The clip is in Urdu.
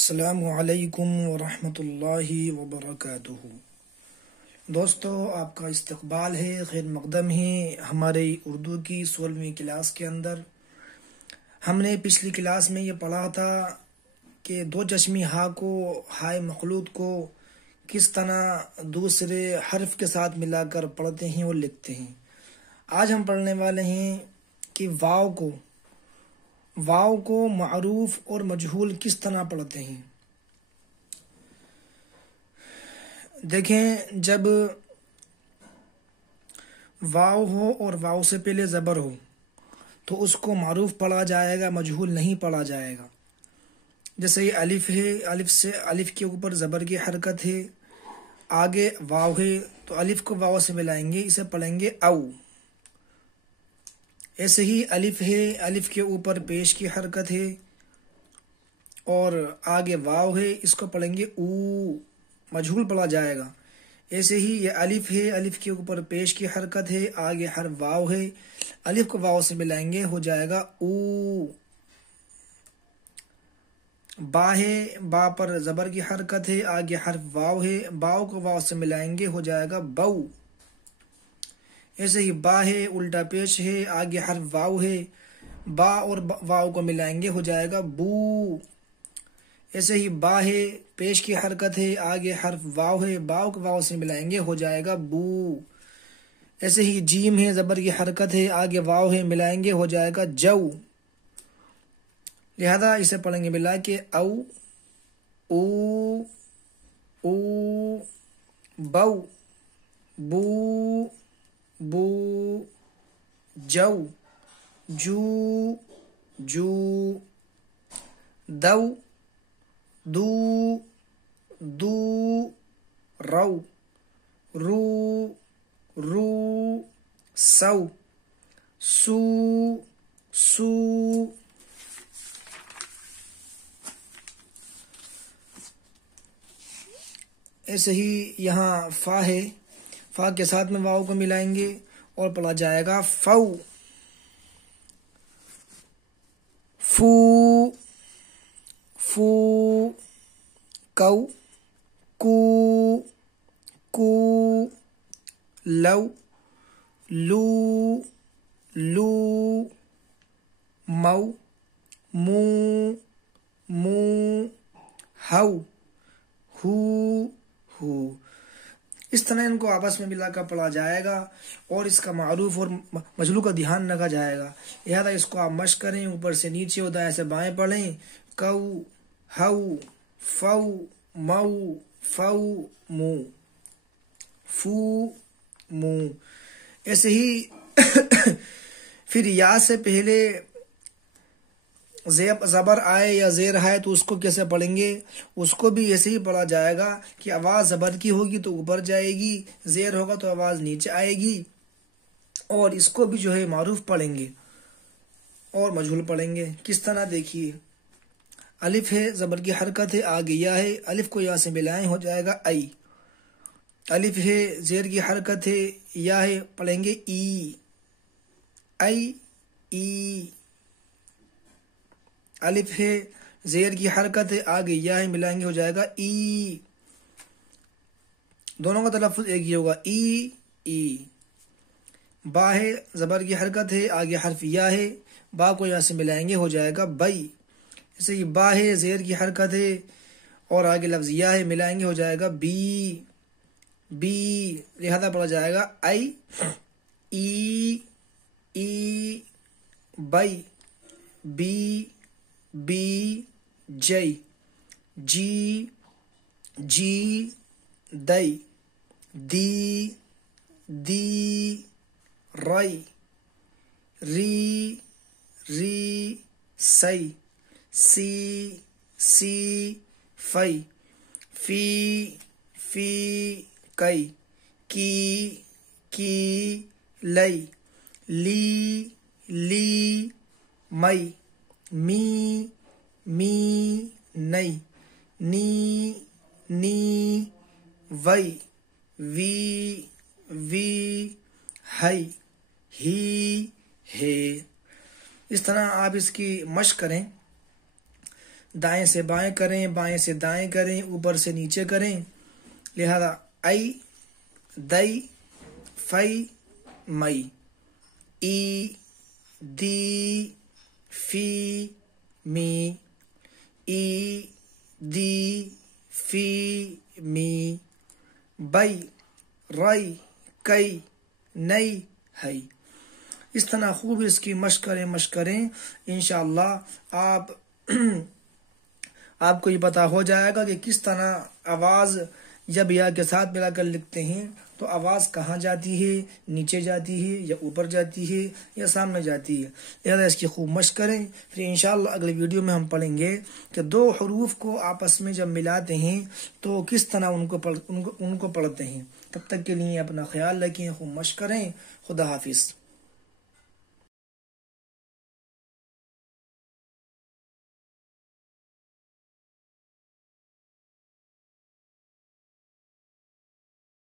السلام علیکم ورحمۃ اللہ وبرکاتہ۔ دوستو، آپ کا استقبال ہے، خیر مقدم ہے ہمارے اردو کی 16ویں کلاس کے اندر۔ ہم نے پچھلی کلاس میں یہ پڑھا تھا کہ دو چشمی ہا کو، ہائے مخلوط کو کس طرح دوسرے حرف کے ساتھ ملا کر پڑھتے ہیں اور لکھتے ہیں۔ آج ہم پڑھنے والے ہیں کہ واو کو معروف اور مجہول کس طرح پڑھتے ہیں۔ دیکھیں، جب واو ہو اور واو سے پہلے زبر ہو تو اس کو معروف پڑھا جائے گا، مجہول نہیں پڑھا جائے گا۔ جیسے یہ الف ہے، الف کے اوپر زبر کی حرکت ہے، آگے واو ہے تو الف کو واو سے ملائیں گے، اسے پڑھیں گے او۔ ایسے ہی الف ہے، الف کے اوپر پیش کی حرکت ہے اور آگے واو ہے، اس کو پڑھیں گے او، مجہول پڑھا جائے گا۔ ایسے ہی یہ الف ہے، الف کے اوپر پیش کی حرکت ہے، آگے حرف واو ہے، الف کو واو سے ملائیں گے، ہو جائے گا او۔ با ہے، با پر زبر کی حرکت ہے، آگے حرف واو ہے، باؤ کو واو سے ملائیں گے، ہو جائے گا بو۔ ایسے ہی با ہے، الٹا پیش ہے، آگے حرف واو ہے، با اور واو کو ملائیں گے، ہو جائے گا بو۔ ایسے ہی با ہے، پیش کی حرکت ہے، آگے حرف واو ہے، باؤ کو واو سے ملائیں گے، ہو جائے گا بو۔ ایسے ہی جیم ہے، زبر کی حرکت ہے، آگے واو ہے، ملائیں گے، ہو جائے گا جو۔ لہذا اسے پڑھیں گے ملا کے او، او، او، بو، بو، بو، جو، جو، جو، دو، دو، دو، رو، رو، رو، سو، سو، سو۔ ایسے ہی یہاں فا ہے، فا کے ساتھ میں واو کو ملائیں گے اور پڑھا جائے گا فو، فو، فو، کو، کو، کو، لو، لو، لو، مو، مو، مو، ہو، ہو، ہو۔ اس طرح ان کو آپس میں ملا کر پڑھا جائے گا اور اس کا معروف اور مجہول کا دھیان رکھا جائے گا۔ لہذا اس کو آپ مشق کریں، اوپر سے نیچے اور دائیں سے بائیں پڑھیں۔ کو، ہو، فو، مو، فو، مو، فو، مو۔ ایسے ہی پھر یا سے پہلے زبر آئے یا زیر آئے تو اس کو کیسے پڑھیں گے؟ اس کو بھی ایسے ہی پڑھا جائے گا کہ آواز زبر کی ہوگی تو اوپر جائے گی، زیر ہوگا تو آواز نیچے آئے گی، اور اس کو بھی جو ہے معروف پڑھیں گے اور مجہول پڑھیں گے۔ کس طرح دیکھیے، الف ہے، زبر کی حرکت ہے، آگے یا ہے، الف کو یا سے ملائیں، ہو جائے گا ای۔ الف ہے، زیر کی حرکت ہے، یا ہے، پڑھیں گے ای، ای، ای۔ الف ہے، زیر کی حرکت ہے، آگے یا ہے، ملائیں گے، ہو جائے گا ای۔ دونوں کا تلفظ ایک ہی ہوگا، ای، ای۔ با ہے، زبر کی حرکت ہے، آگے حرف یا ہے، با کو یا سے ملائیں گے، ہو جائے گا بئی۔ جیسے کہ با ہے، زیر کی حرکت ہے اور آگے لفظ یا ہے، ملائیں گے، ہو جائے گا بی، بی۔ لہذا پڑھا جائے گا ای، ای، ای، بئی، بی، بی، جئی، جی، جی، دئی، دی، دی، رئی، ری، ری، سی، سی، سی، فئی، فی، فی، کئی، کی، کی، لئی، لی، لی، مئی، می، می، نئی، نی، نی، وئی، وی، وی، ہئی، ہی، ہے۔ اس طرح آپ اس کی مشق کریں۔ دائیں سے بائیں کریں، بائیں سے دائیں کریں، اوپر سے نیچے کریں. لہذا ای، دئی، فی، مئی، ای، دی، فی، می، ای، دی، فی، می، بئی، رئی، کئی، نئی، ہئی. اس طرح خوب اس کی مشق کریں انشاءاللہ آپ کو یہ پتہ ہو جائے گا کہ کس طرح آواز جب یا کے ساتھ ملا کر لکھتے ہیں تو آواز کہاں جاتی ہے، نیچے جاتی ہے یا اوپر جاتی ہے یا سامنے جاتی ہے. لہذا اس کی خوب مشق کریں. پھر انشاءاللہ اگلے ویڈیو میں ہم پڑھیں گے کہ دو حروف کو آپس میں جب ملاتے ہیں تو کس طرح ان کو پڑھتے ہیں. تب تک کے لیے اپنا خیال رکھیں، خوب مشق کریں. خدا حافظ.